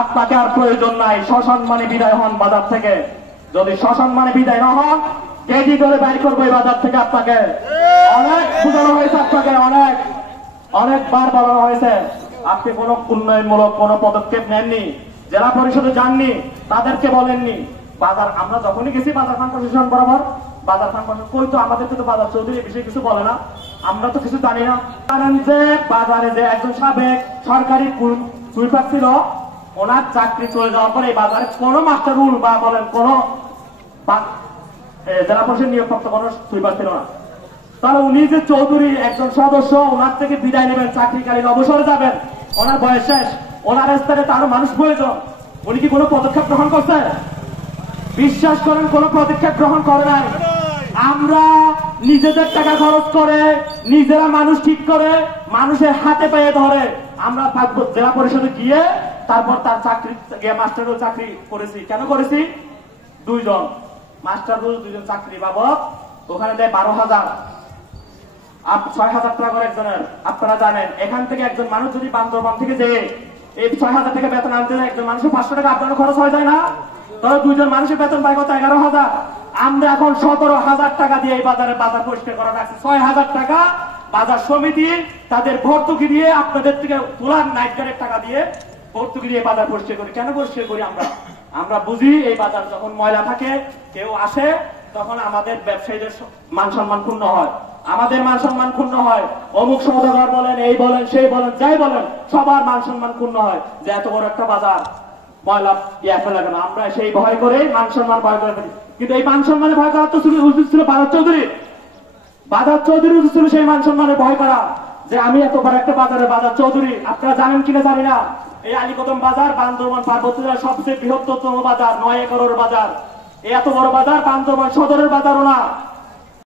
আপনাকে আর প্রয়োজন নাই, সসম্মানে বিদায় হন বাজার থেকে। যদি সসম্মানে বিদায় না হন, কেজি করে বাইর করবো এই বাজার থেকে আপনাকে। অনেক বুঝানো হয়েছে আপনাকে, অনেকবার বলানো হয়েছে। আপনি কোন উন্নয়নমূলক কোন পদক্ষেপ নেননি, জেলা পরিষদে যাননি, তাদেরকে বলেননি। বাজার আমরা যখনই গেছি বাজার খান প্রশাসন বরাবর, বাজার খান প্রশাসন কই তো আমাদেরকে তো বাজার চৌধুরী এই বিষয়ে কিছু বলে না, আমরা তো কিছু জানি না। কারণ যে বাজারে যে একজন সাবেক সরকারি সুইপার ছিল, ওনার চাকরি চলে যাওয়ার পরে এই বাজারে কোনো মাস্টার রুল বা বলেন কোন জেলা পরিষদ নিয়োগপ্রাপ্ত কোন সুইপার ছিল না। তাহলে উনি যে চৌধুরী একজন সদস্য, ওনার থেকে বিদায় নেবেন, চাকরিকালীন অবসরে যাবেন, ওনার বয়স শেষ, ওনার স্তরে তারও মানুষ প্রয়োজন। উনি কি কোনো পদক্ষেপ গ্রহণ করছে? বিশ্বাস করেন কোন পদক্ষেপ গ্রহণ করে নাই। আমরা নিজেদের টাকা খরচ করে, নিজেরা মানুষ ঠিক করে, মানুষের হাতে পায়ে ধরে আমরা জেলা পরিষদে গিয়ে তারপর তার চাকরি গিয়ে মাস্টার রোল চাকরি করেছি। কেন করেছি? 2 জন মাস্টার রোল, 2 জন চাকরি বাবদ ওখানে দেয় 12,000, 6,000 টাকা করে একজনের। আপনারা জানেন এখান থেকে একজন মানুষ যদি বান্দরবান থেকে যে এই 6,000 টাকা বেতন আনতে যায়, একজন মানুষের 500 টাকা আপনার খরচ হয়ে যায় না? তবে 2 জন মানুষের বেতন পায় কত? 11,000। আমরা এখন 17,000 টাকা দিয়ে এই বাজারে বাজার পরিষ্কার করা রাখছি। 6,000 টাকা বাজার সমিতি তাদের ভর্তুকি দিয়ে, আপনাদের থেকে তোলার নাইটগারের টাকা দিয়ে ভর্তুকি দিয়ে বাজার পরিষ্কার করি। কেন পরিষ্কার করি? আমরা বুঝি এই বাজার যখন ময়লা থাকে, কেউ আসে, তখন আমাদের ব্যবসায়ীদের মান সম্মান ক্ষুণ্ণ হয়, আমাদের মান সম্মান ক্ষুণ্ণ হয়। অমুক সৌদাগর বলেন, এই বলেন, সেই বলেন, যাই বলেন, সবার মান সম্মান ক্ষুণ্ণ হয় যে এত বড় একটা বাজার ময়লা ফেলা কেন। আমরা সেই ভয় করে মান সম্মান ভয় করে ফেলি। কিন্তু এই মান সম্মানে ভয় করা তো উচিত ছিল বাজার চৌধুরী উচিত ছিল সেই মান সম্মানে ভয় করা, যে আমি এত বড় একটা বাজার চৌধুরী। আপনারা জানেন কিনা জানি না, এই আলীকদম বাজার বান্দরবান পার্বত্য জেলার সবচেয়ে বৃহত্তম বাজার, 9 একরের বাজার। এত বড় বাজার বান্দরবান সদরের বাজারও না,